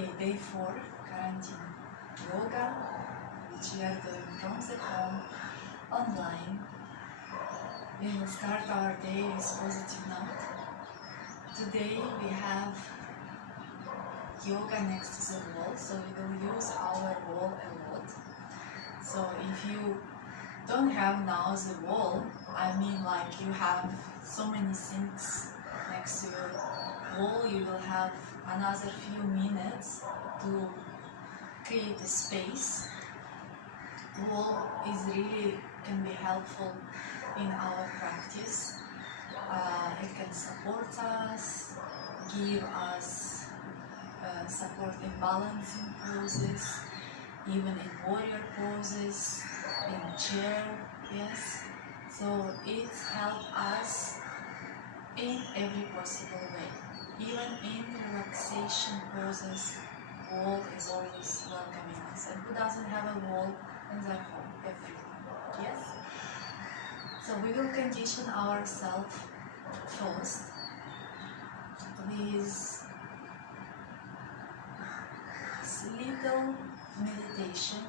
day 4, quarantine yoga, which we are doing from the home, online. We will start our day with positive note. Today we have yoga next to the wall, so we will use our wall a lot. So if you don't have now the wall, I mean like you have so many things next to your wall, you will have another few minutes to create a space. Wall is really can be helpful in our practice. It can support us, give us support in balancing poses, even in warrior poses, in chair, yes. So it helps us in every possible way. Even in relaxation poses, wall is always welcoming us. And who doesn't have a wall in their home? Everyone, yes? So we will condition ourselves first with little meditation.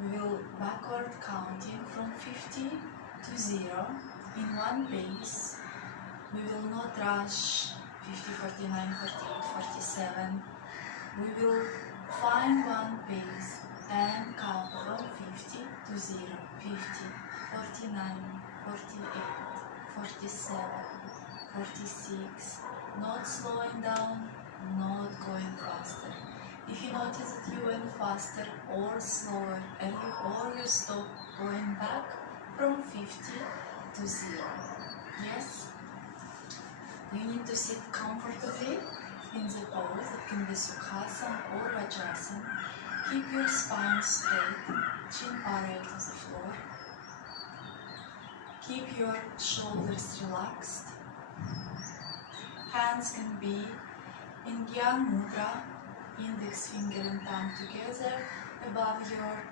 We will backward counting from 50 to 0 in one pace. We will not rush 50, 49, 48, 47. We will find one pace and count from 50 to 0, 50, 49, 48, 47, 46, not slowing down, not going faster. If you notice that you went faster or slower and you stop going back from 50 to 0, yes? You need to sit comfortably in the pose. It can be Sukhasana or Vajrasana. Keep your spine straight, chin parallel to the floor. Keep your shoulders relaxed. Hands can be in Gyan Mudra, index finger and thumb together above your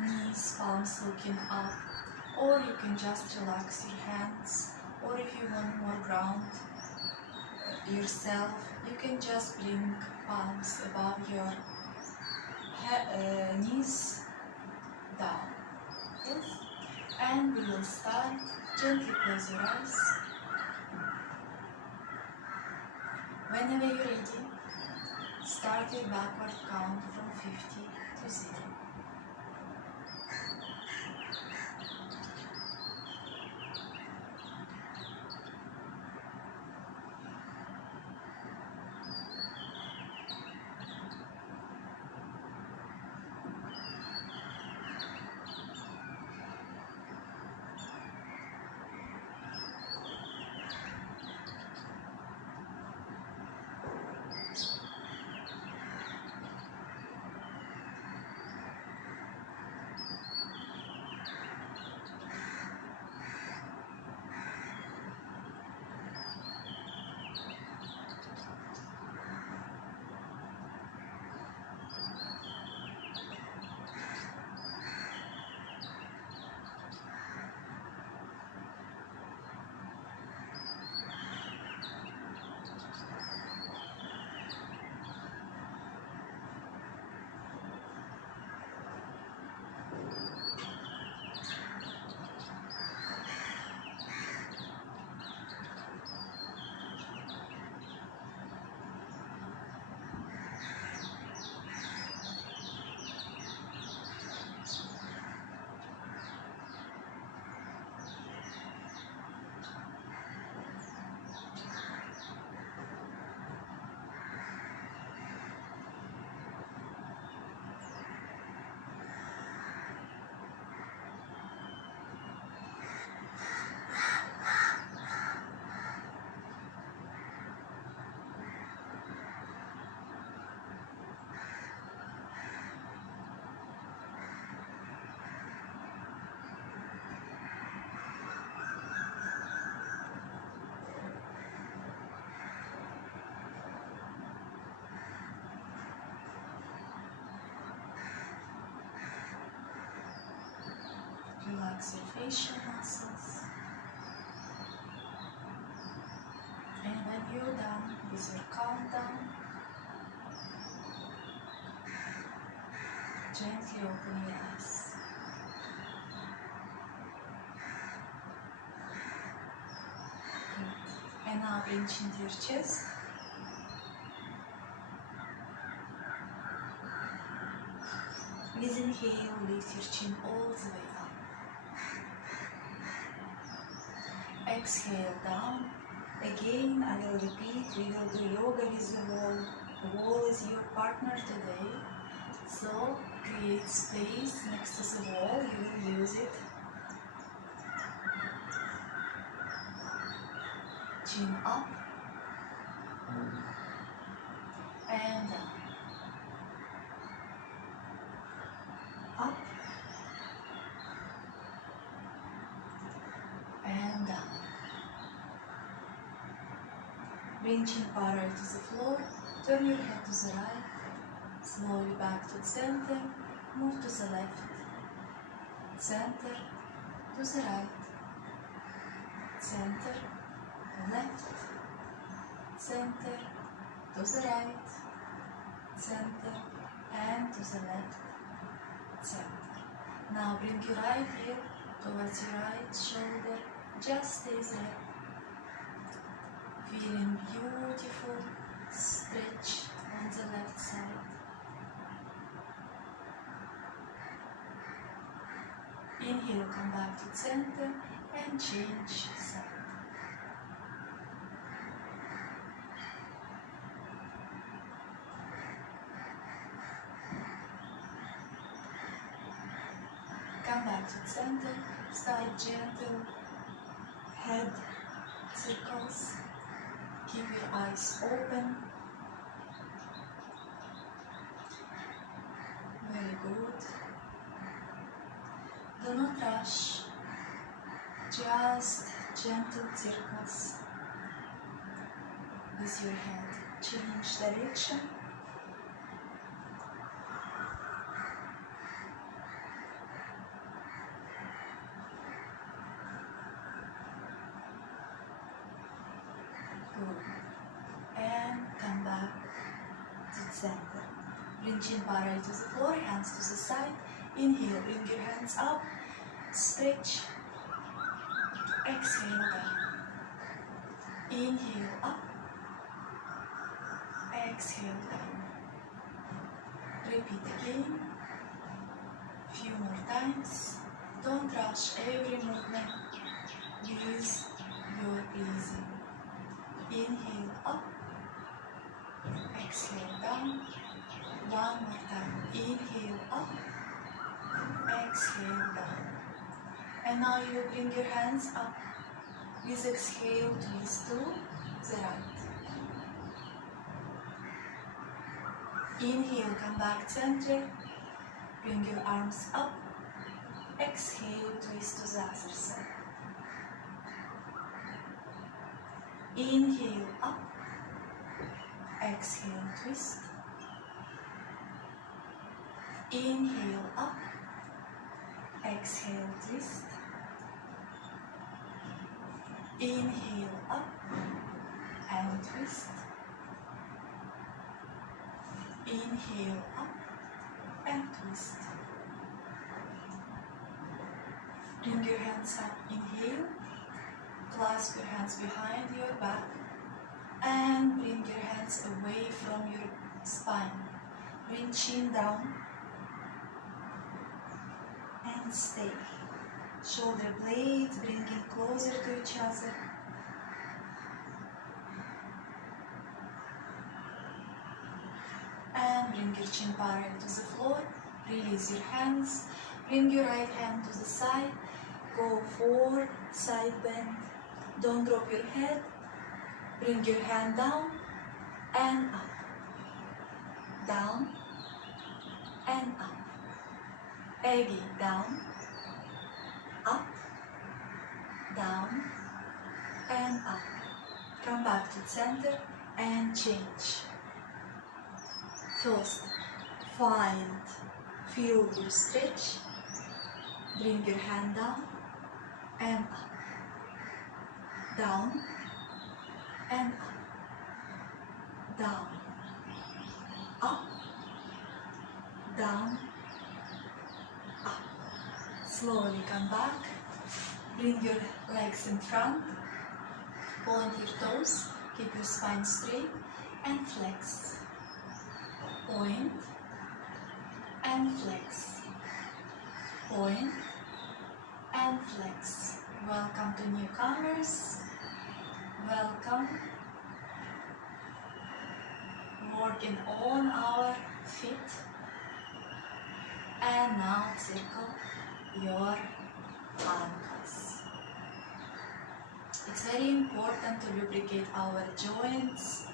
knees, palms looking up. Or you can just relax your hands. Or if you want more ground yourself, you can just bring palms above your knees down. Yes? And we will start. Gently close your eyes. Whenever you're ready, start your backward count from 50 to 0. Relax your facial muscles. And when you're done with your countdown, Gently open your eyes. Good. And now bring chin to your chest. With inhale, lift your chin all the way up. Exhale down. Again, I will repeat, we will do yoga with the wall. The wall is your partner today. So, create space next to the wall, you will use it. Chin up and down. Up and down. Bring chin parallel to the floor. Turn your head to the right. Slowly back to the center. Move to the left. Center to the right. Center to left. Center to the right. Center and to the left. Center. Now bring your right heel towards your right shoulder. Just stay there. Feeling beautiful stretch on the left side. Inhale, come back to center and change side. Come back to center, start gentle head circles. Keep your eyes open. Very good. Do not rush, just gentle circles with your head. Change direction. Good. And come back to the center. Bring chin parallel to the floor, hands to the side. Inhale, bring your hands up, stretch, exhale down. Inhale up, exhale down. Repeat again, few more times. Don't rush every movement, use your breathing. Inhale up, exhale down. One more time, inhale up, exhale down. And now you will bring your hands up. With exhale, twist to the right. Inhale, come back center. Bring your arms up. Exhale, twist to the other side. Inhale up. Exhale, twist. Inhale up. Exhale, twist. Inhale up and twist. Inhale up and twist. Bring your hands up, inhale. Clasp your hands behind your back and bring your hands away from your spine. Bring chin down and stay. Shoulder blades bringing closer to each other. And bring your chin parallel to the floor. Release your hands. Bring your right hand to the side. Go forward, side bend. Don't drop your head. Bring your hand down and up. Down and up. Again, down, up, down, and up. Come back to center and change. First, feel your stretch. Bring your hand down and up. Down and up. Down, up, down, Slowly come back. Bring your legs in front. Point your toes. Keep your spine straight and flex. Point and flex. Point and flex. Welcome to newcomers. Welcome. Working on our feet. And now circle your ankles. It's very important to lubricate our joints.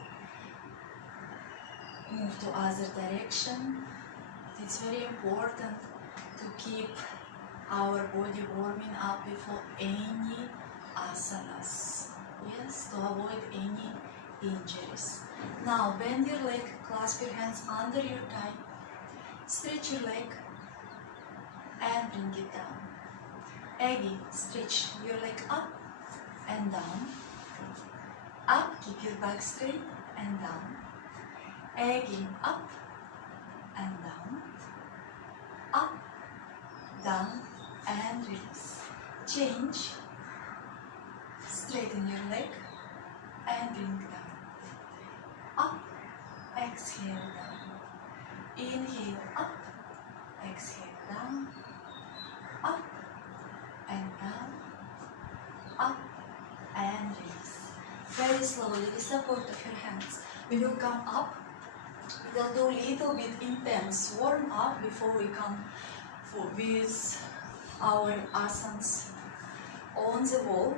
Move to other direction. It's very important to keep our body warming up before any asanas. Yes, to avoid any injuries. Now bend your leg, clasp your hands under your thigh, stretch your leg and bring it down. Again, stretch your leg up and down. Up, keep your back straight and down. Again, up and down. Up, down and release. Change. Straighten your leg and bring down. Up, exhale down. Inhale up, exhale down. Up and down. Up and release. Very slowly, with support of your hands. We will come up. We will do a little bit intense warm up before we come with our asanas on the wall.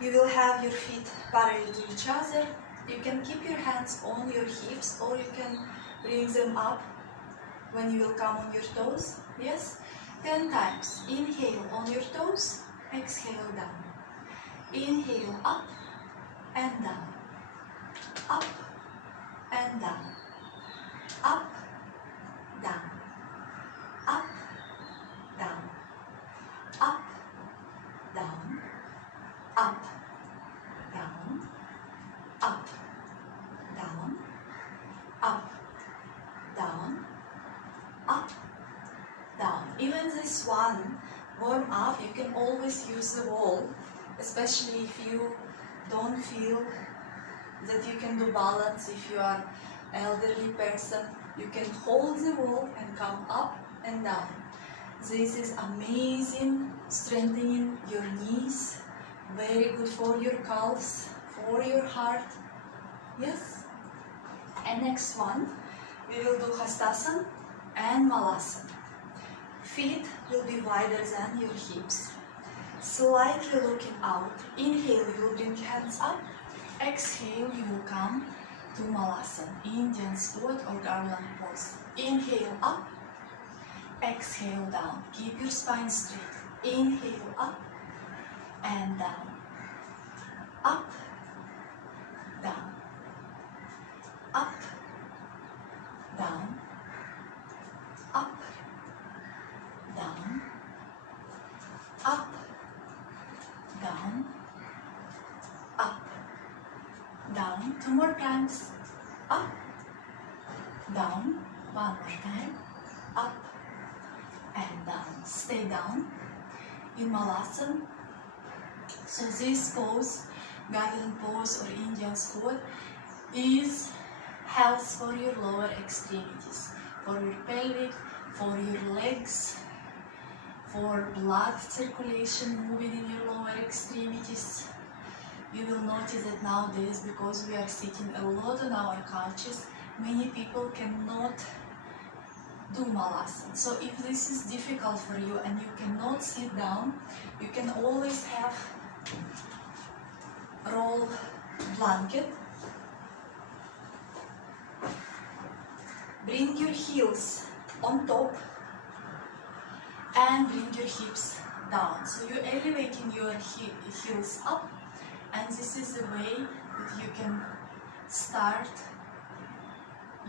You will have your feet parallel to each other. You can keep your hands on your hips or you can bring them up when you will come on your toes. Yes? 10 times. Inhale on your toes, exhale down. Inhale up and down. Up and down. Up, down. Up, down. Up, down. Up, down. Up, down. Up, down. Up, down. Even this one warm up, you can always use the wall, especially if you don't feel that you can do balance. If you are elderly person, you can hold the wall and come up and down. This is amazing, strengthening your knees, very good for your calves, for your heart. Yes? And next one, we will do Hastasana and Malasana. Feet will be wider than your hips. Slightly looking out. Inhale, you will bring hands up. Exhale, you will come to Malasana, Indian squat or garland pose. Inhale up. Exhale down. Keep your spine straight. Inhale up and down. Up, down. Up, down. Up, down. Up, down. Up, down. 2 more times. Up, down. 1 more time. Up and down. Stay down in Malasana. So this pose, garland pose or Indian squat, is health for your lower extremities, for your pelvic, for your legs, for blood circulation moving in your lower extremities. You will notice that nowadays, because we are sitting a lot on our couches, many people cannot do Malasana. So if this is difficult for you and you cannot sit down, you can always have roll blanket. Bring your heels on top and bring your hips down. So you're elevating your heels up, and this is the way that you can start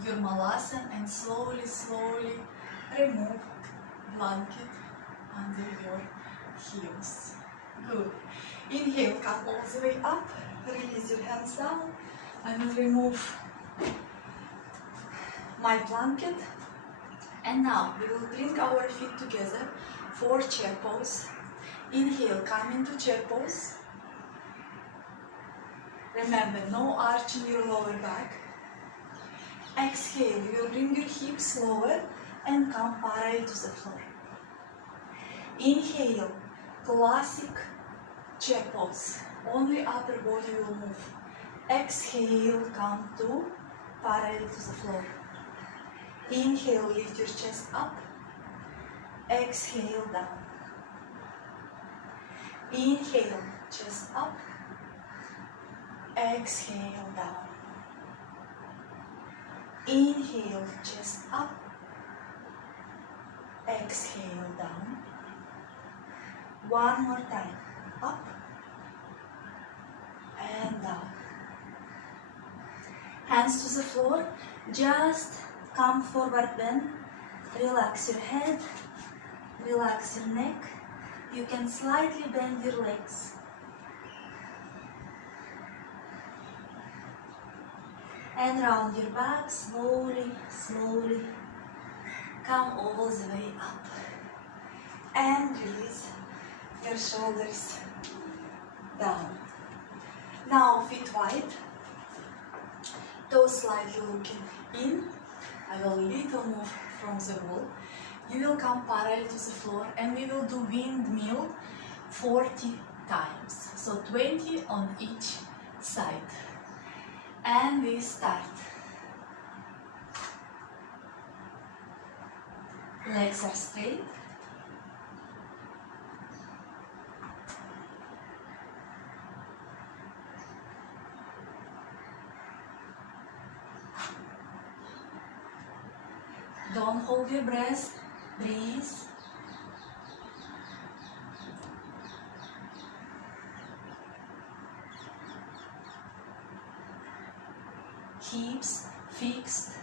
your Malasana and slowly, slowly remove blanket under your heels. Good. Inhale, come all the way up, release your hands down. I will remove my blanket. And now we will bring our feet together for chair pose. Inhale, come into chair pose. Remember, no arch in your lower back. Exhale, you will bring your hips lower and come parallel to the floor. Inhale, classic chair pose. Only upper body will move. Exhale, come to parallel to the floor. Inhale, lift your chest up. Exhale, down. Inhale, chest up. Exhale, down. Inhale, chest up. Exhale, down. One more time. Up and down. Hands to the floor. Just come forward bend. Relax your head. Relax your neck. You can slightly bend your legs. And round your back slowly, slowly. Come all the way up. And release your shoulders down. Now feet wide. Toes slightly looking in. I will little move from the wall. You will come parallel to the floor and we will do windmill 40 times. So 20 on each side. And we start. Legs are straight. Don't hold your breath. Breathe. Hips fixed.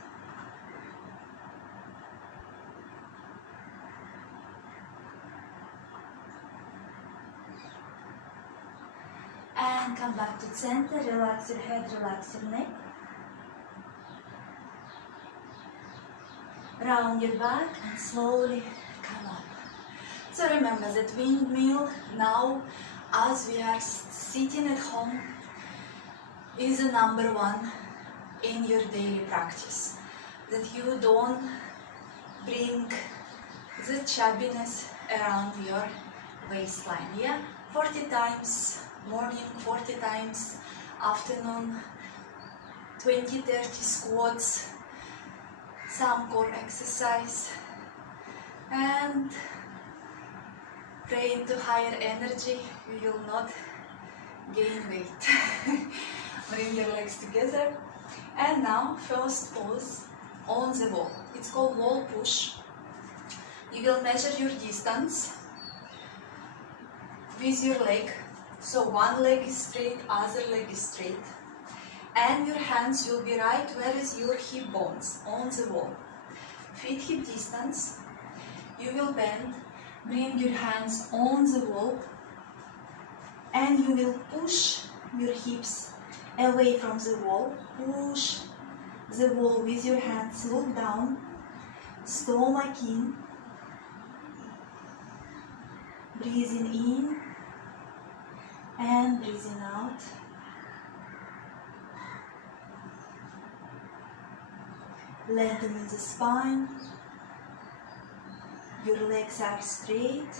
And come back to center. Relax your head, relax your neck. Round your back and slowly come up. So remember that windmill now, as we are sitting at home, is a number one in your daily practice. That you don't bring the chubbiness around your waistline. Yeah, 40 times morning, 40 times afternoon, 20-30 squats, some core exercise, and pray into higher energy. You will not gain weight. Bring your legs together. And now first pose on the wall. It's called wall push. You will measure your distance with your leg. So one leg is straight, other leg is straight. And your hands will be right where is your hip bones, on the wall. Feet hip distance. You will bend, bring your hands on the wall, and you will push your hips away from the wall. Push the wall with your hands, look down, stomach in, breathing in and breathing out. Lengthening the spine. Your legs are straight.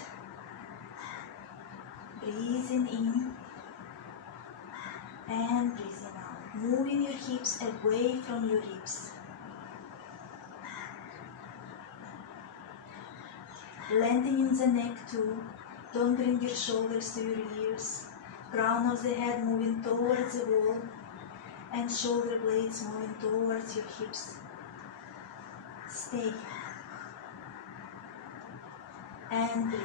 Breathing in and breathing out. Moving your hips away from your ribs. Lengthening the neck too. Don't bring your shoulders to your ears. Crown of the head moving towards the wall and shoulder blades moving towards your hips. Stay and breathe.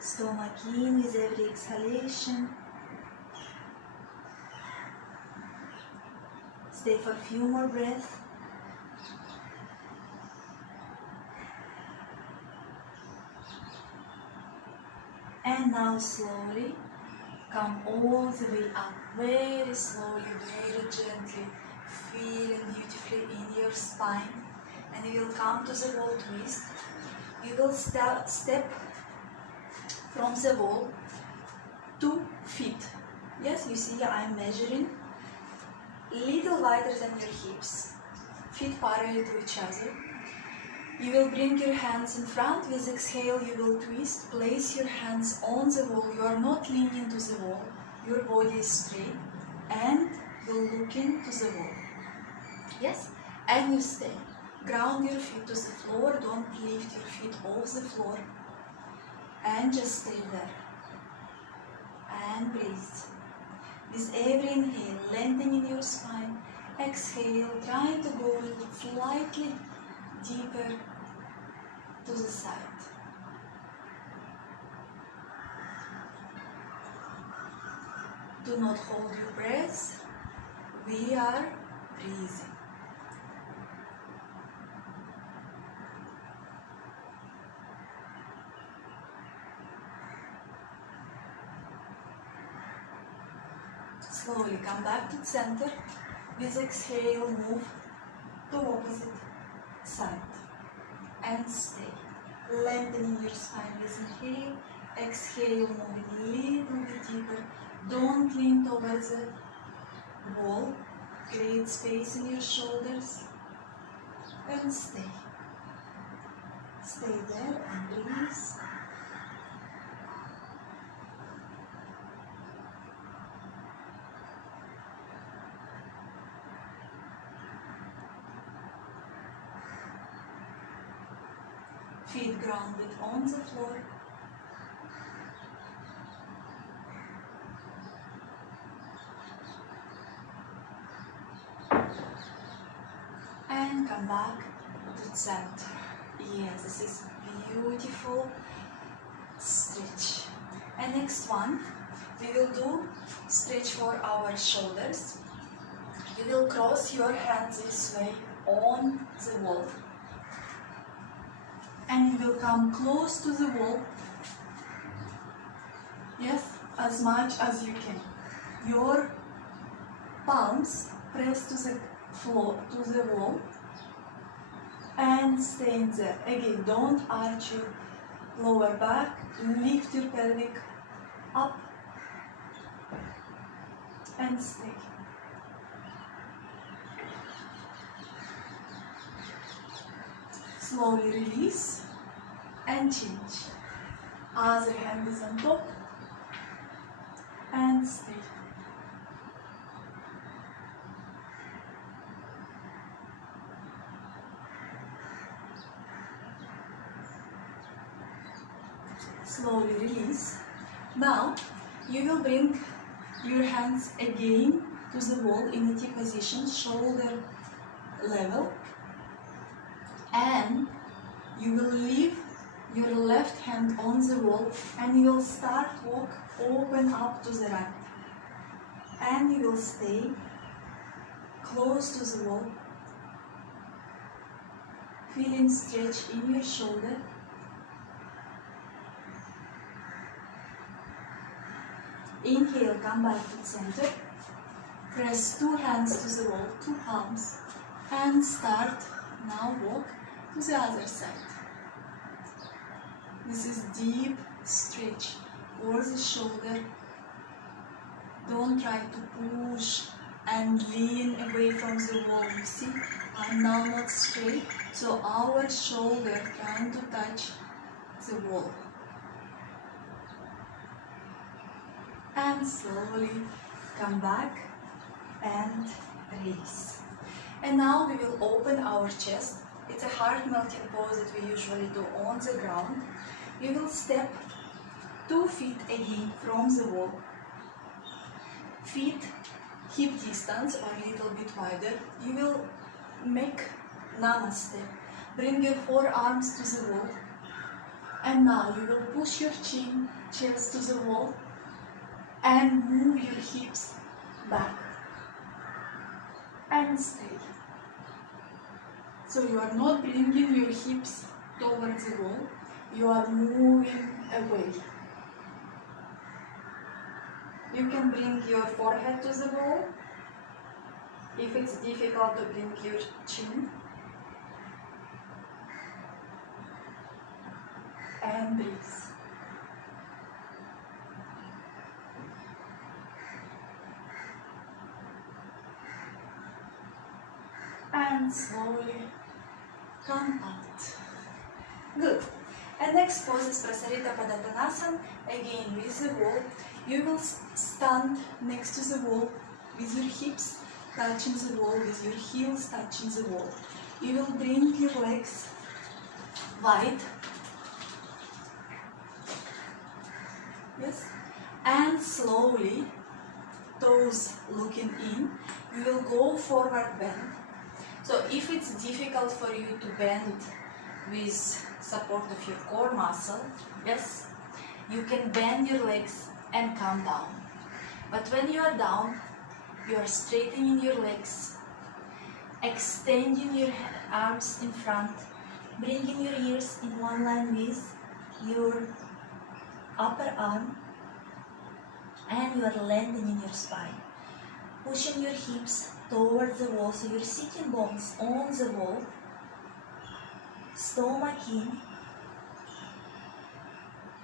Stomach in with every exhalation. Stay for a few more breaths. And now slowly come all the way up, very slowly, very gently, feeling beautifully in your spine. and you will come to the wall twist. You will step from the wall 2 feet. Yes, you see I am measuring. Little wider than your hips. Feet parallel to each other. You will bring your hands in front. With exhale, you will twist. Place your hands on the wall. You are not leaning to the wall. Your body is straight. And you're looking to the wall. Yes? And you stay. Ground your feet to the floor. Don't lift your feet off the floor. And just stay there. And breathe. With every inhale, lengthening your spine. Exhale, trying to go slightly deeper to the side. Do not hold your breath. We are breathing. Slowly come back to center. With exhale, move to opposite side and stay. Lengthening your spine with inhale. Exhale, moving a little bit deeper. Don't lean towards the wall. Create space in your shoulders and stay. Stay there and breathe. Feet grounded on the floor. And come back to center. Yes, this is beautiful stretch. And next one, we will do stretch for our shoulders. You will cross your hands this way on the wall. And you will come close to the wall. Yes, as much as you can. Your palms press to the floor, to the wall, and stay in there. Again, don't arch your lower back. Lift your pelvic up and stay. Slowly release and change. Other hand is on top and stay. Slowly release. Now you will bring your hands again to the wall in the T position, shoulder level. And you will leave your left hand on the wall and you will start walk open up to the right. And you will stay close to the wall, feeling stretch in your shoulder. Inhale, come back to center. Press 2 hands to the wall, 2 palms, and start now walk to the other side. This is deep stretch for the shoulder. Don't try to push and lean away from the wall. You see, I'm now not straight, so our shoulder trying to touch the wall. And slowly come back and release. And now we will open our chest. It's a heart melting pose that we usually do on the ground. We will step 2 feet again from the wall. Feet hip distance or a little bit wider. You will make namaste. Bring your forearms to the wall. And now you will push your chin, chest to the wall and move your hips back. And stay. So you are not bringing your hips towards the wall, you are moving away. You can bring your forehead to the wall. If it's difficult to bring your chin, and breathe. And slowly come out. Good. And next pose is Prasarita Padottanasana. Again with the wall. You will stand next to the wall with your hips touching the wall, with your heels touching the wall. You will bring your legs wide. Yes. And slowly, toes looking in, you will go forward bend. So if it's difficult for you to bend with support of your core muscle, yes, you can bend your legs and come down. But when you are down, you are straightening your legs, extending your arms in front, bringing your ears in one line with your upper arm, and you are landing in your spine. Pushing your hips towards the wall, so your sitting bones on the wall, stomach in,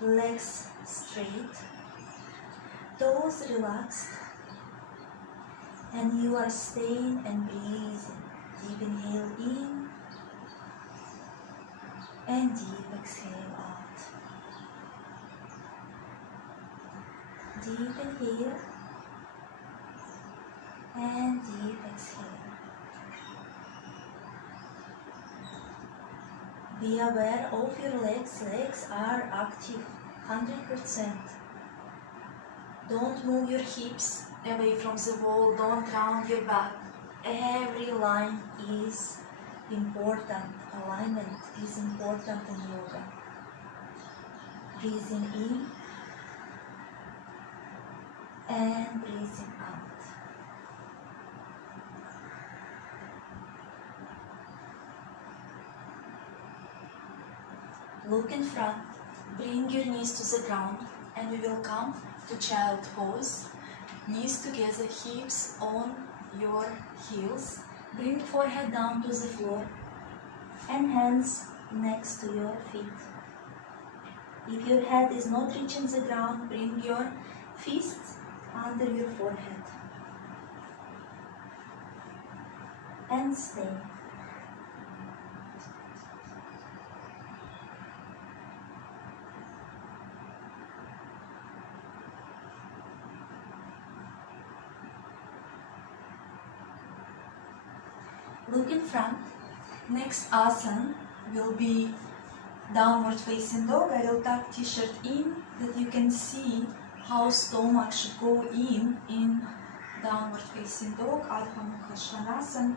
legs straight, toes relaxed, and you are staying and breathing. Deep inhale in and deep exhale out. Deep inhale and deep exhale. Be aware of your legs. Legs are active 100%. Don't move your hips away from the wall. Don't round your back. Every line is important. Alignment is important in yoga. Breathing in and breathing out. Look in front, bring your knees to the ground, and we will come to child pose. Knees together, hips on your heels. Bring forehead down to the floor and hands next to your feet. If your head is not reaching the ground, bring your fists under your forehead and stay. Look in front. Next asana will be downward facing dog. I will tuck t-shirt in that you can see how stomach should go in downward facing dog, Ardha Mukha Svanasana.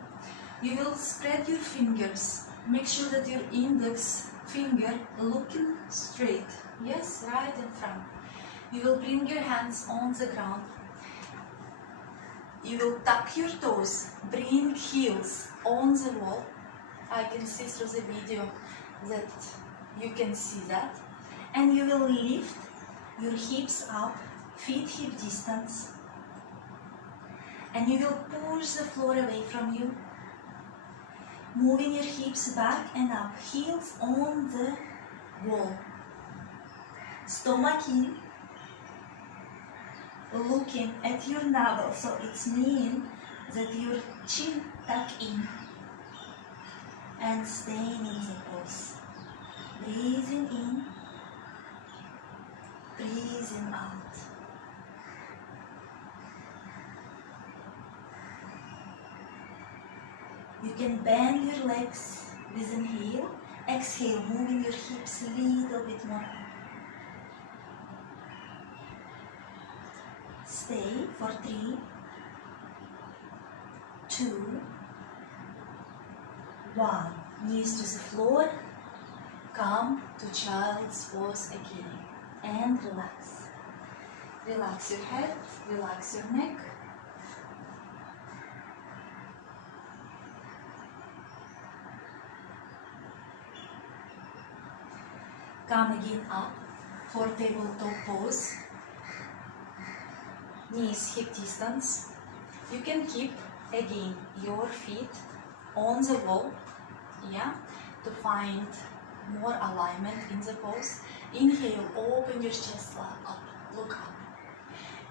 You will spread your fingers. Make sure that your index finger looking straight. Yes, right in front. You will bring your hands on the ground. You will tuck your toes, bring heels on the wall. I can see through the video that you can see that. And you will lift your hips up, feet hip distance. And you will push the floor away from you. Moving your hips back and up, heels on the wall. Stomach in. Looking at your navel, so it means that your chin tuck in and staying in the pose. Breathing in, breathing out. You can bend your legs with inhale, exhale, moving your hips a little bit more. Stay for 3, 2, 1. Knees to the floor. Come to child's pose again. And relax. Relax your head, relax your neck. Come again up for tabletop pose. Knees hip distance. You can keep again your feet on the wall, yeah, to find more alignment in the pose. Inhale, open your chest up, look up.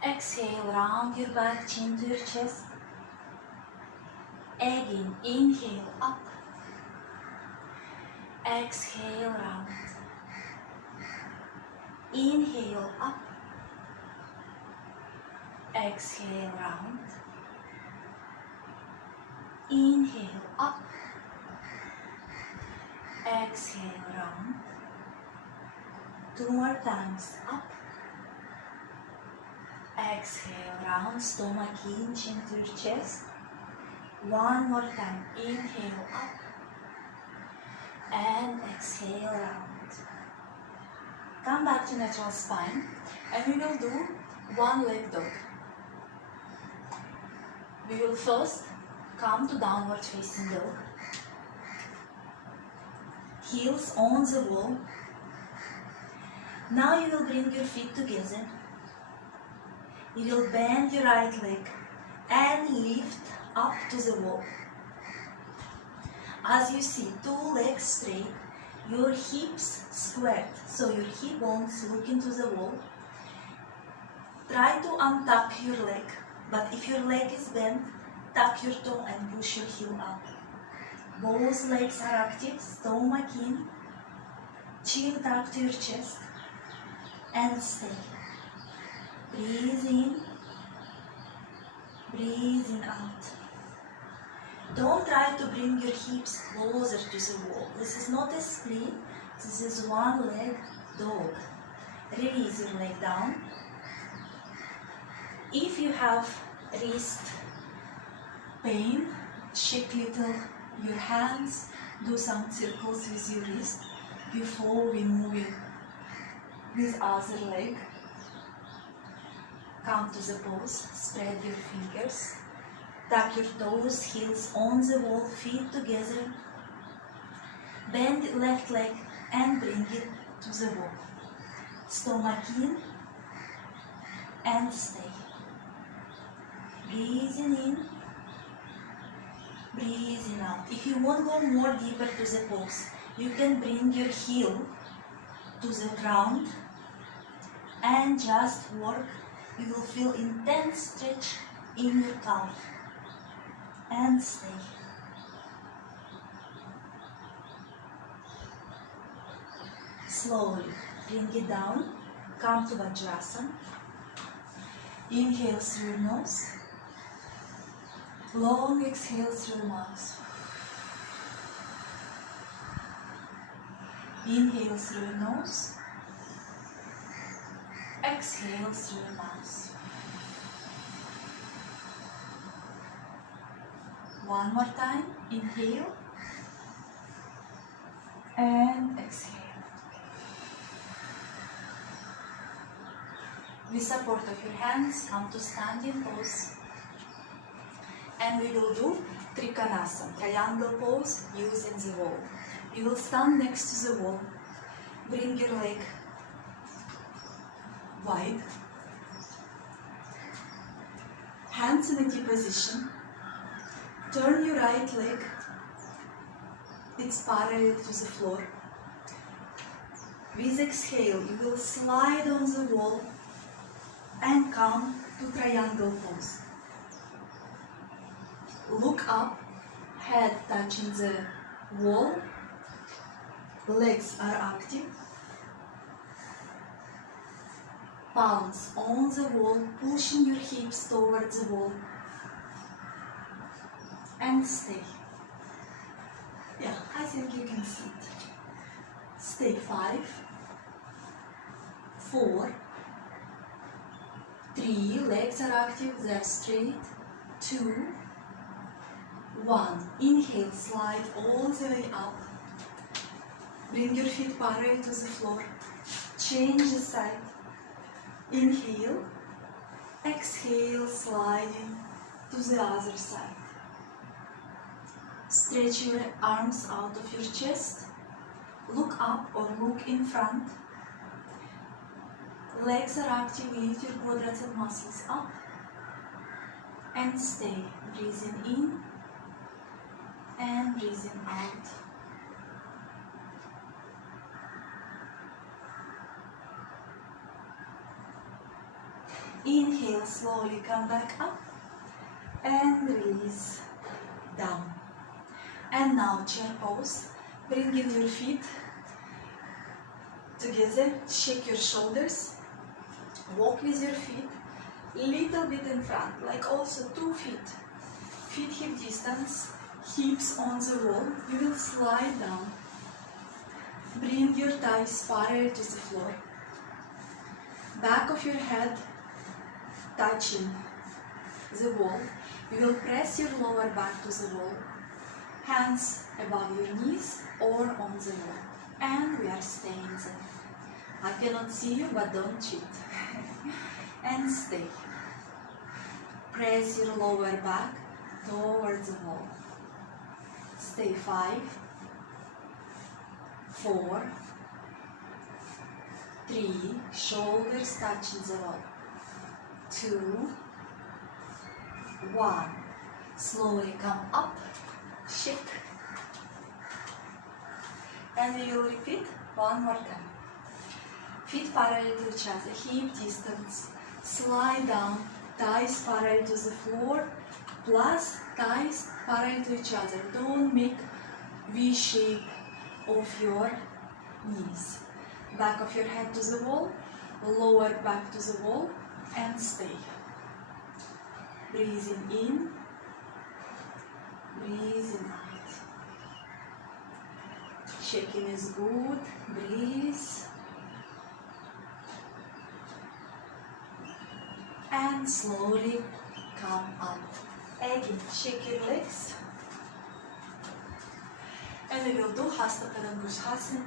Exhale, round your back, chin to your chest. Again, inhale, up. Exhale, round. Inhale, up. Exhale, round. Inhale, up. Exhale, round. 2 more times, up. Exhale, round, stomach in, chin to your chest. 1 more time, inhale, up. And exhale, round. Come back to natural spine, and we will do 1 leg dog. We will first come to downward facing dog. Heels on the wall. Now you will bring your feet together. You will bend your right leg and lift up to the wall. As you see, 2 legs straight, your hips squared, so your hip bones look into the wall. Try to untuck your leg, but if your leg is bent, tuck your toe and push your heel up. Both legs are active, stomach in, chin tuck to your chest, and stay. Breathe in, breathe in out. Don't try to bring your hips closer to the wall. This is not a split, this is 1 leg dog. Release your leg down. If you have wrist pain, shake little your hands, do some circles with your wrist before we move it with other leg. Come to the pose, spread your fingers, tuck your toes, heels on the wall, feet together. Bend left leg and bring it to the wall. Stomach in and stay. Breathing in, breathing out. If you want to go more deeper to the pose, you can bring your heel to the ground and just work. You will feel intense stretch in your calf. And stay. Slowly bring it down. Come to Vajrasana. Inhale through your nose. Long exhale through your mouth. Inhale through your nose. Exhale through your mouth. 1 more time. Inhale. And exhale. With support of your hands, come to standing pose. And we will do Trikonasana, triangle pose using the wall. You will stand next to the wall. Bring your leg wide. Hands in a T position. Turn your right leg. It's parallel to the floor. With exhale, you will slide on the wall and come to triangle pose. Look up, head touching the wall, legs are active. Palms on the wall, pushing your hips towards the wall. And stay. Yeah, I think you can sit. Stay. 5, 4, 3, legs are active, they're straight. 2, 1. Inhale, slide all the way up. Bring your feet parallel to the floor. Change the side. Inhale, exhale, sliding to the other side. Stretch your arms out of your chest. Look up or look in front. Legs are active, lift your quadriceps muscles up. And stay. Breathing in and breathing out. Inhale, slowly come back up and release down. And now chair pose. Bring in your feet together, shake your shoulders, walk with your feet little bit in front, like also 2 feet. Feet hip distance, hips on the wall. You will slide down. Bring your thighs parallel to the floor. Back of your head touching the wall. You will press your lower back to the wall. Hands above your knees or on the wall. And we are staying there. I cannot see you, but don't cheat. And stay. Press your lower back towards the wall. Stay 5, 4, 3, shoulders touching the wall. 2, 1. Slowly come up, shake. And we will repeat one more time. Feet parallel to each other, hip distance, slide down, thighs parallel to the floor, plus thighs parallel to each other. Don't make V shape of your knees. Back of your head to the wall, lower back to the wall, and stay. Breathing in, breathing out. Shaking is good, breathe. And slowly come up. Again, shake your legs. And we will do Hasta Padangusthasana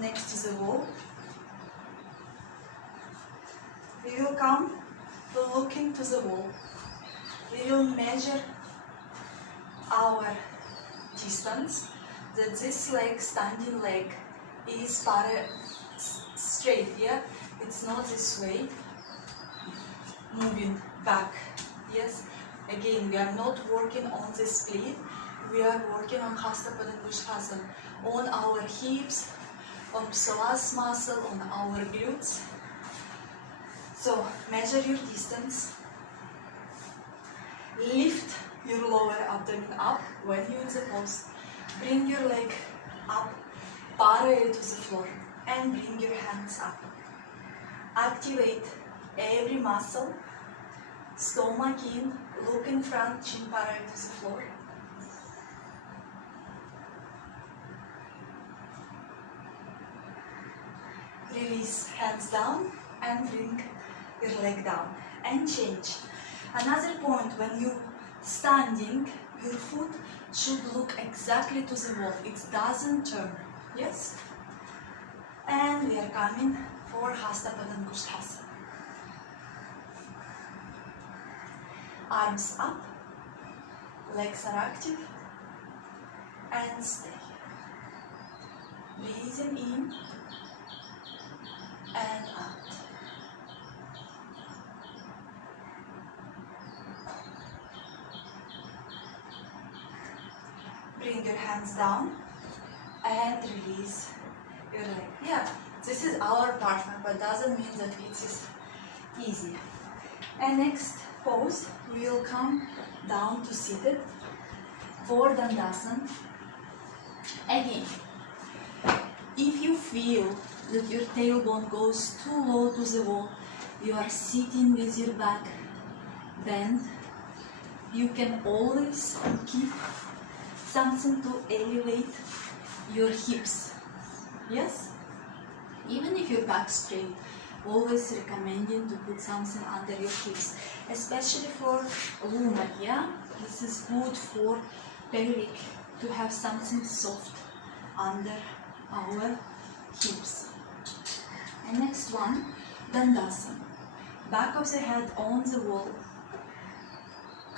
next to the wall. We will come looking to the wall. We will measure our distance, that this leg, standing leg, is straight, yeah? It's not this way. Moving back, yes? Again, we are not working on the split, we are working on Hasta Padangusthasana, on our hips, on psoas muscle, on our glutes. So, measure your distance, lift your lower abdomen up when you're in the pose, bring your leg up, parallel to the floor, and bring your hands up. Activate every muscle, stomach in, look in front, chin parallel to the floor. Release hands down and bring your leg down and change. Another point, when you standing, your foot should look exactly to the wall. It doesn't turn. Yes? And we are coming for Hasta Padangusthasana. Arms up, legs are active, and stay. Breathing in and out. Bring your hands down and release your leg. Yeah, this is our partner, but doesn't mean that it is easy. And next pose, we will come down to seated for Dandasana. Again, if you feel that your tailbone goes too low to the wall, you are sitting with your back bent, you can always keep something to elevate your hips. Yes? Even if your back straight, always recommending to put something under your hips, especially for women. Yeah, this is good for pelvic, to have something soft under our hips. And next one, Dandasana. Back of the head on the wall,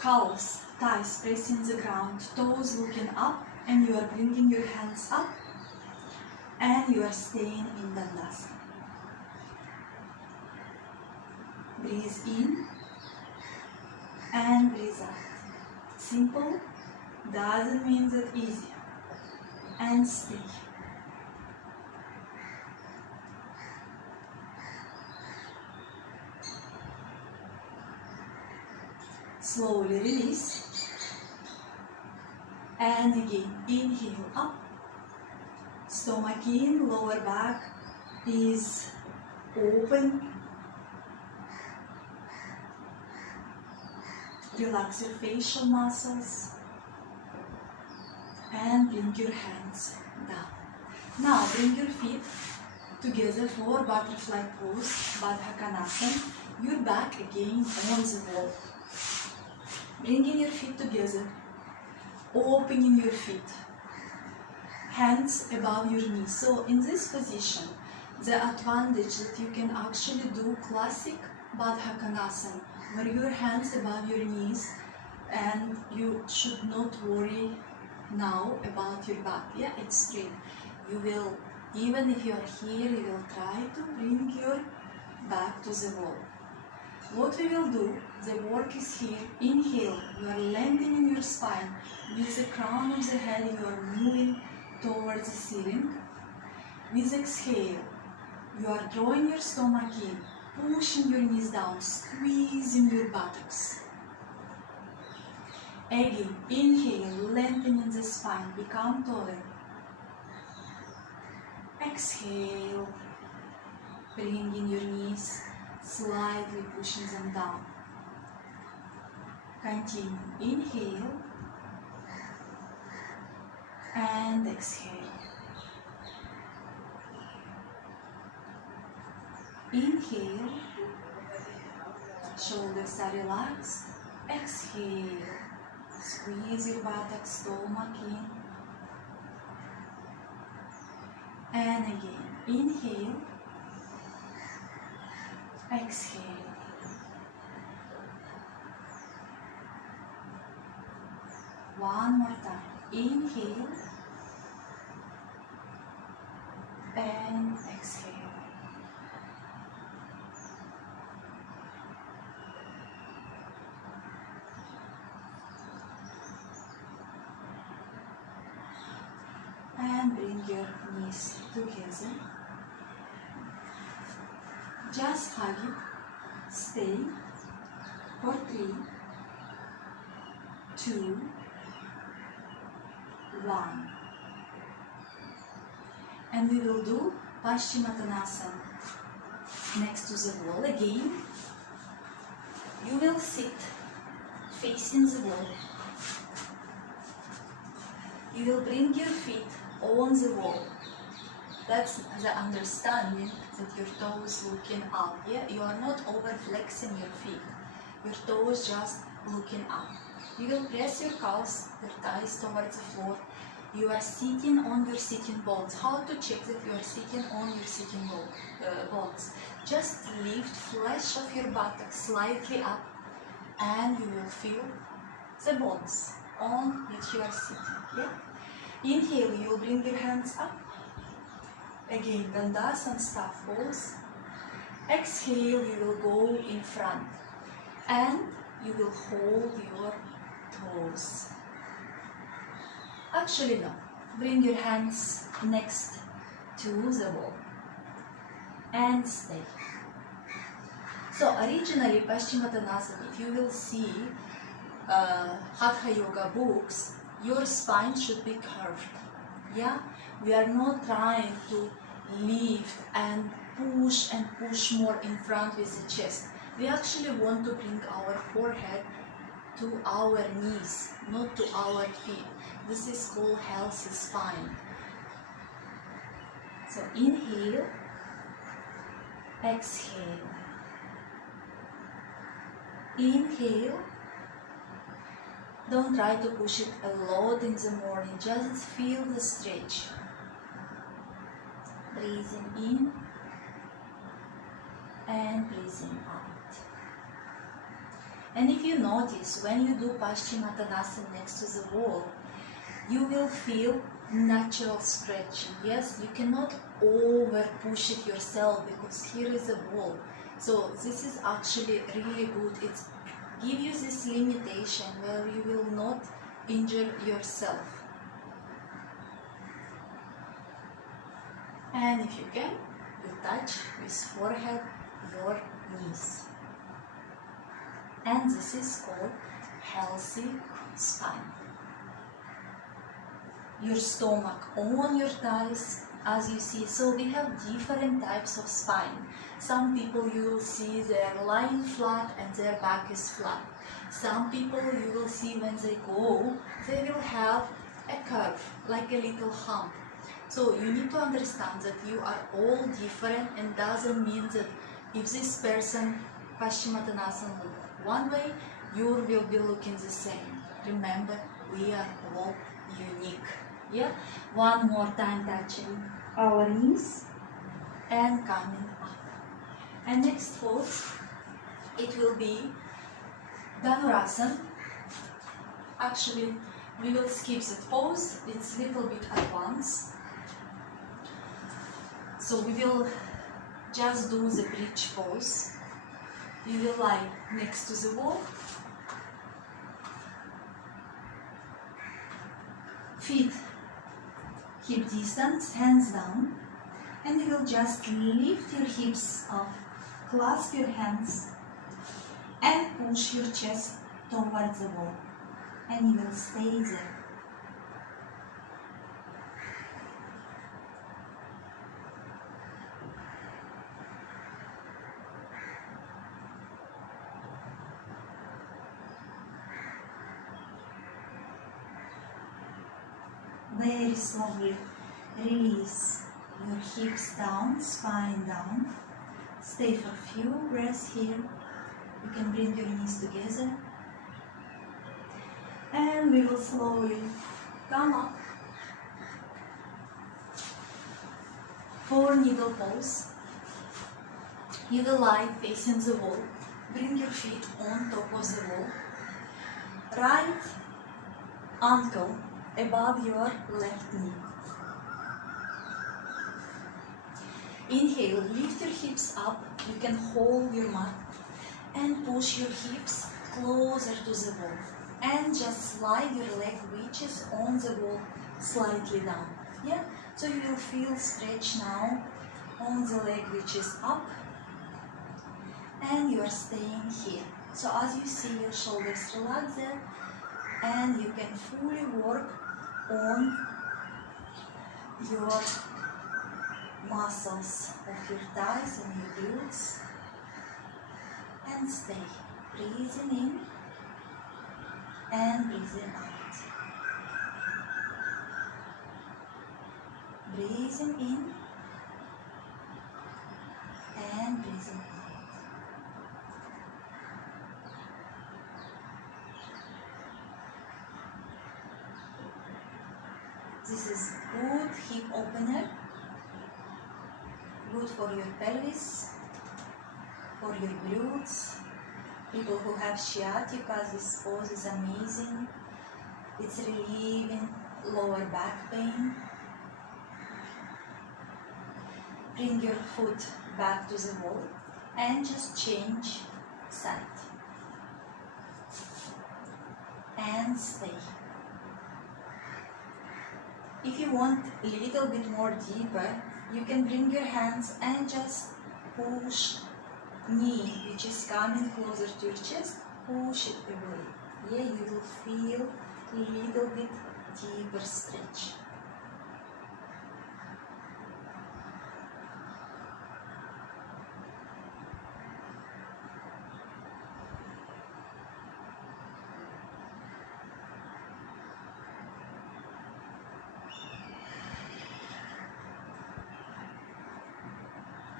calves, thighs pressing the ground, toes looking up, and you are bringing your hands up, and you are staying in Dandasana. Breathe in and breathe out. Simple, doesn't mean that easy. And stay. Slowly release. And again, inhale up. Stomach in, lower back is open. Relax your facial muscles. And bring your hands down. Now bring your feet together for butterfly pose, Baddha Konasana. Your back again on the wall. Bringing your feet together, opening your feet, hands above your knees. So in this position, the advantage that you can actually do classic Baddha Konasana, where your hands above your knees, and you should not worry now about your back. Yeah, it's straight. You will, even if you are here, you will try to bring your back to the wall. What we will do, the work is here. Inhale, you are landing in your spine. With the crown of the head, you are moving towards the ceiling. With exhale, you are drawing your stomach in, pushing your knees down, squeezing your buttocks. Again, inhale, lengthening the spine, become taller. Exhale, bringing your knees, slightly pushing them down. Continue, inhale and exhale. Inhale, shoulders are relaxed. Exhale, squeeze your buttocks, stomach in. And again, inhale, exhale. One more time. Inhale and exhale. And bring your knees together. Just hug it. Stay for 3, 2, 1. And we will do Paschimottanasana next to the wall again. You will sit facing the wall. You will bring your feet on the wall. That's the understanding that your toes looking up. Yeah, you are not over flexing your feet. Your toes just looking up. You will press your calves, your thighs towards the floor. You are sitting on your sitting bones. How to check that you are sitting on your sitting bones? Just lift flesh of your buttocks slightly up, and you will feel the bones on which you are sitting. Yeah. Inhale, you will bring your hands up. Again, Dandasana staff pose. Exhale, you will go in front, and you will hold your toes. Actually, no. Bring your hands next to the wall and stay. So originally, Paschimottanasana, if you will see Hatha Yoga books, your spine should be curved. Yeah, we are not trying to lift and push more in front with the chest. We actually want to bring our forehead to our knees, not to our feet. This is called healthy spine. So inhale, exhale. Inhale. Don't try to push it a lot in the morning, just feel the stretch. Breathing in and breathing out. And if you notice, when you do Paschimottanasana next to the wall, you will feel natural stretching. Yes, you cannot over push it yourself because here is a wall. So this is actually really good. It's give you this limitation where you will not injure yourself. And if you can, you touch with forehead your knees. And this is called healthy spine. Your stomach on your thighs, as you see. So we have different types of spine. Some people you will see they're lying flat and their back is flat. Some people you will see when they go, they will have a curve, like a little hump. So you need to understand that you are all different, and doesn't mean that if this person Paschimottanasana look one way, you will be looking the same. Remember, we are all unique. Yeah? One more time, touching our knees and coming up. And next pose, it will be Dhanurasana. Actually, we will skip that pose, it's a little bit advanced. So we will just do the bridge pose. You will lie next to the wall. Feet hip distance, hands down, and you will just lift your hips up, clasp your hands, and push your chest towards the wall, and you will stay there. Very slowly release your hips down, spine down. Stay for a few breaths here. You can bring your knees together. And we will slowly come up. 4 needle pose. You will lie facing the wall. Bring your feet on top of the wall. Right ankle above your left knee. Inhale, lift your hips up. You can hold your mat and push your hips closer to the wall. And just slide your leg which is on the wall slightly down. Yeah? So you will feel stretch now on the leg which is up. And you are staying here. So as you see, your shoulders relax there. And you can fully work on your muscles of your thighs and your glutes, and stay breathing in and breathing out, breathing in and breathing out. This is good hip opener, good for your pelvis, for your glutes. People who have sciatica, this pose is amazing. It's relieving lower back pain. Bring your foot back to the wall and just change side. And stay. If you want a little bit more deeper, you can bring your hands and just push knee, which is coming closer to your chest, push it away. Yeah, you will feel a little bit deeper stretch.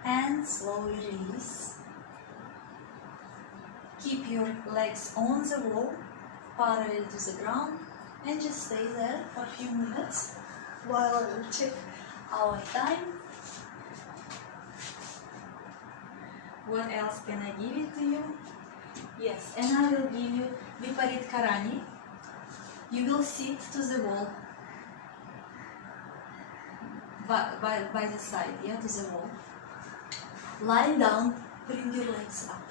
And slowly release. Keep your legs on the wall, parallel to the ground, and just stay there for a few minutes while I will check our time. What else can I give it to you? Yes, and I will give you Viparit Karani. You will sit to the wall by the side, yeah, to the wall. Lying down, bring your legs up.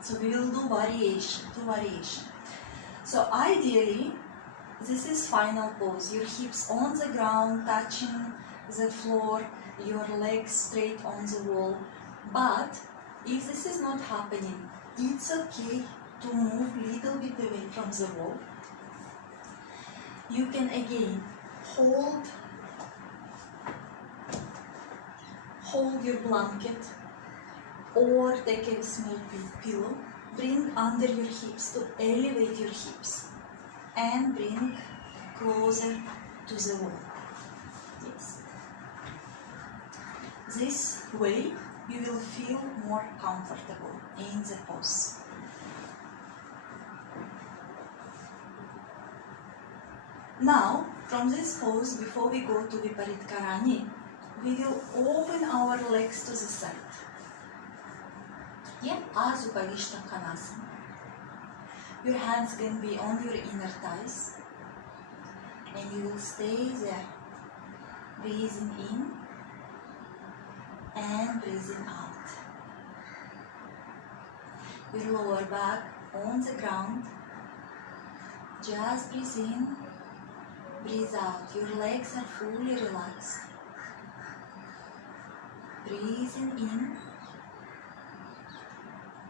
So we will do two variation. So ideally, this is final pose. Your hips on the ground, touching the floor, your legs straight on the wall. But if this is not happening, it's okay to move little bit away from the wall. You can again hold your blanket or take a small pillow. Bring under your hips to elevate your hips and bring closer to the wall. Yes. This way you will feel more comfortable in the pose. Now, from this pose, before we go to Viparit Karani, we will open our legs to the side. Yeah, as Upavishta Konasana. Your hands can be on your inner thighs and you will stay there, breathing in and breathing out. Your lower back on the ground. Just breathe in, breathe out. Your legs are fully relaxed. Breathing in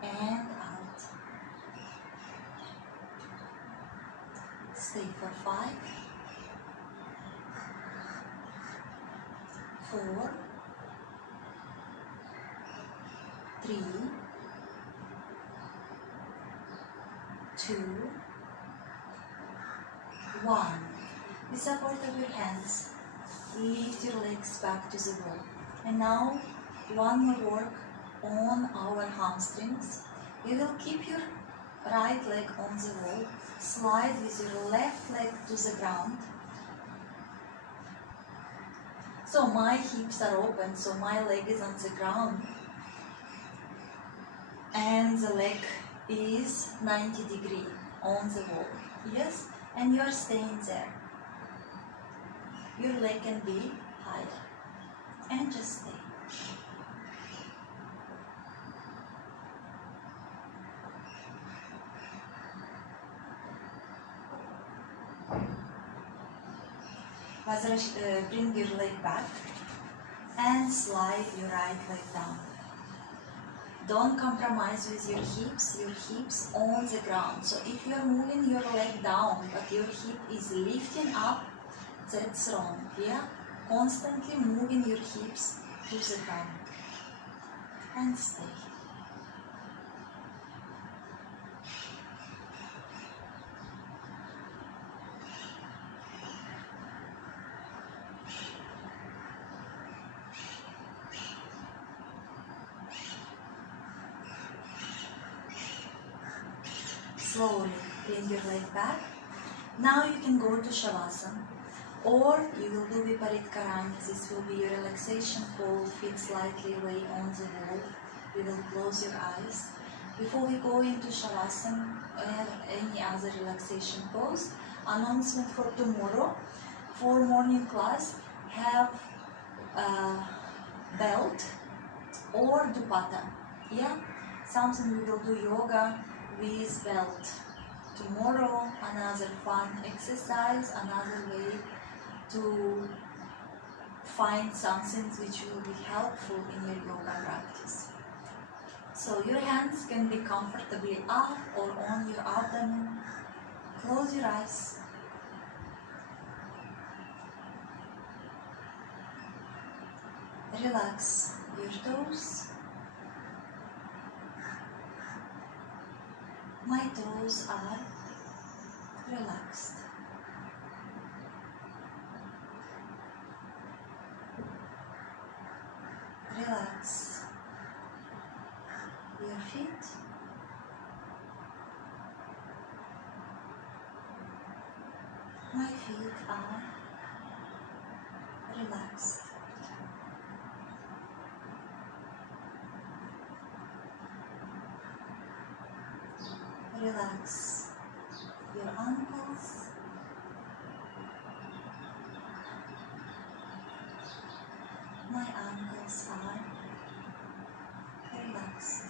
and out. Stay for 5, 4, 3, 2, 1. With support of your hands, lift your legs back to the wall. And now, one more work on our hamstrings. You will keep your right leg on the wall. Slide with your left leg to the ground. So my hips are open, so my leg is on the ground. And the leg is 90 degrees on the wall. Yes? And you are staying there. Your leg can be higher. And just stay. Bring your leg back and slide your right leg down. Don't compromise with your hips on the ground. So if you are moving your leg down but your hip is lifting up, that's wrong. Yeah? Constantly moving your hips to the ground. And stay. Slowly bring your leg back. Now you can go to Shavasana or you will do Viparit Karani. This will be your relaxation pose, feet slightly away on the wall. You will close your eyes. Before we go into Shavasana or any other relaxation pose, announcement for tomorrow. For morning class, have a belt or dupatta. Yeah, something we will do yoga with belt. Tomorrow, another fun exercise, another way to find something which will be helpful in your yoga practice. So your hands can be comfortably up or on your abdomen. Close your eyes. Relax your toes. My toes are relaxed. Relax your feet. My feet are relaxed. Relax your ankles. My ankles are relaxed.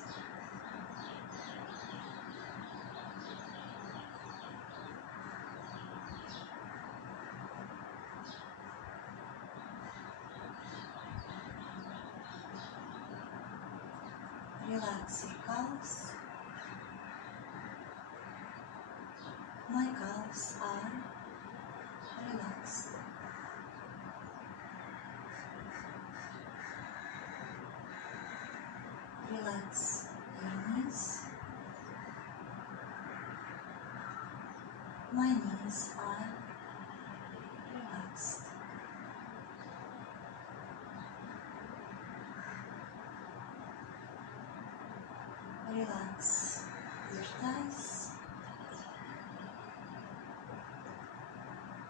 Relax your calves. My calves are relaxed. Relax your knees. My knees are relaxed. Relax your thighs.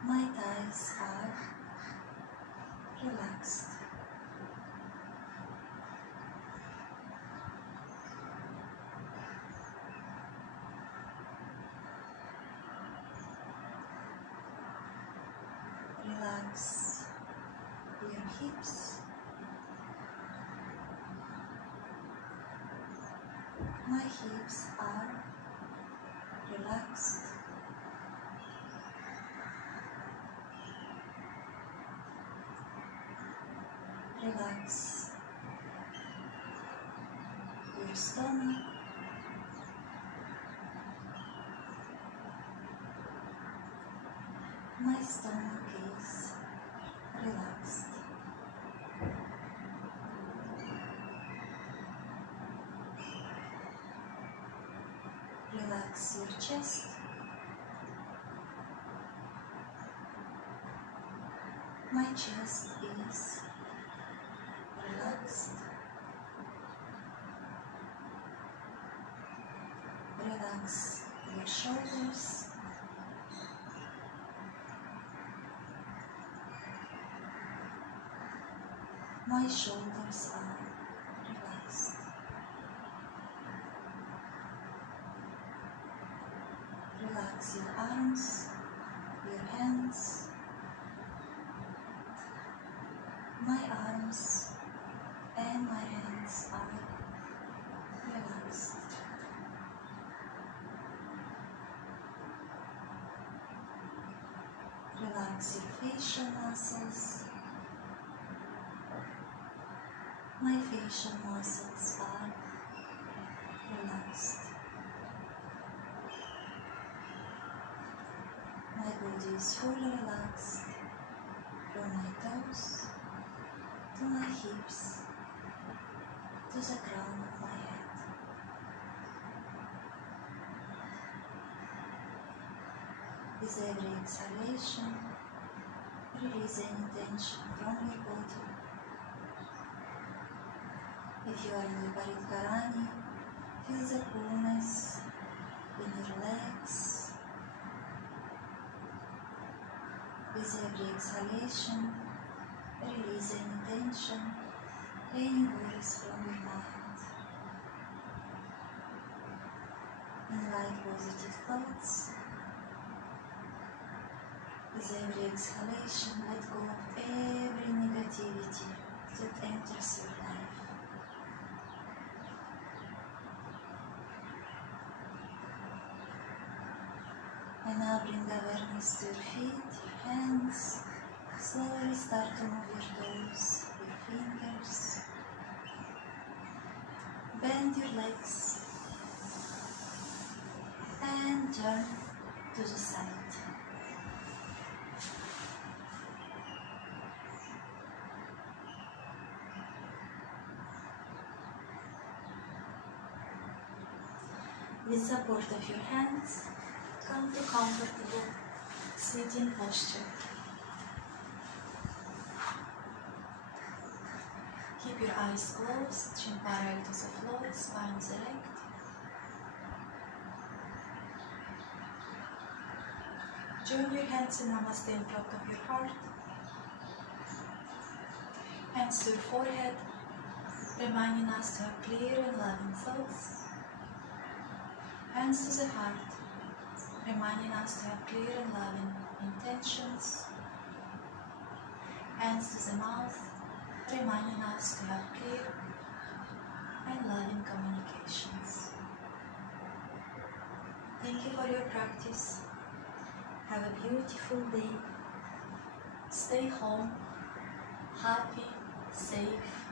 My thighs are relaxed. Relax your hips. My hips are relaxed. Relax your stomach. My stomach is relaxed. Relax your chest. My chest is relaxed. Relax your shoulders. My shoulders are relaxed. Relax your arms, your hands. My arms and my hands are relaxed. Relax your facial muscles. My facial muscles are relaxed. My body is fully relaxed from my toes to my hips to the crown of my head. With every exhalation, release any tension from your body. If you are in Viparit, feel the coolness in your legs. With every exhalation, release any tension, any worries from your mind. Invite positive thoughts. With every exhalation, let go of every negativity that enters your life. And now bring awareness to your feet, your hands. Slowly start to move your toes, your fingers. Bend your legs and turn to the side. With support of your hands, come to comfortable sitting posture. Keep your eyes closed, chin parallel to the floor, spine is erect. Join your hands in Namaste in front of your heart. Hands to your forehead, reminding us to have clear and loving thoughts. Hands to the heart, reminding us to have clear and loving intentions. Hands to the mouth, reminding us to have clear and loving communications. Thank you for your practice. Have a beautiful day. Stay home, happy, safe,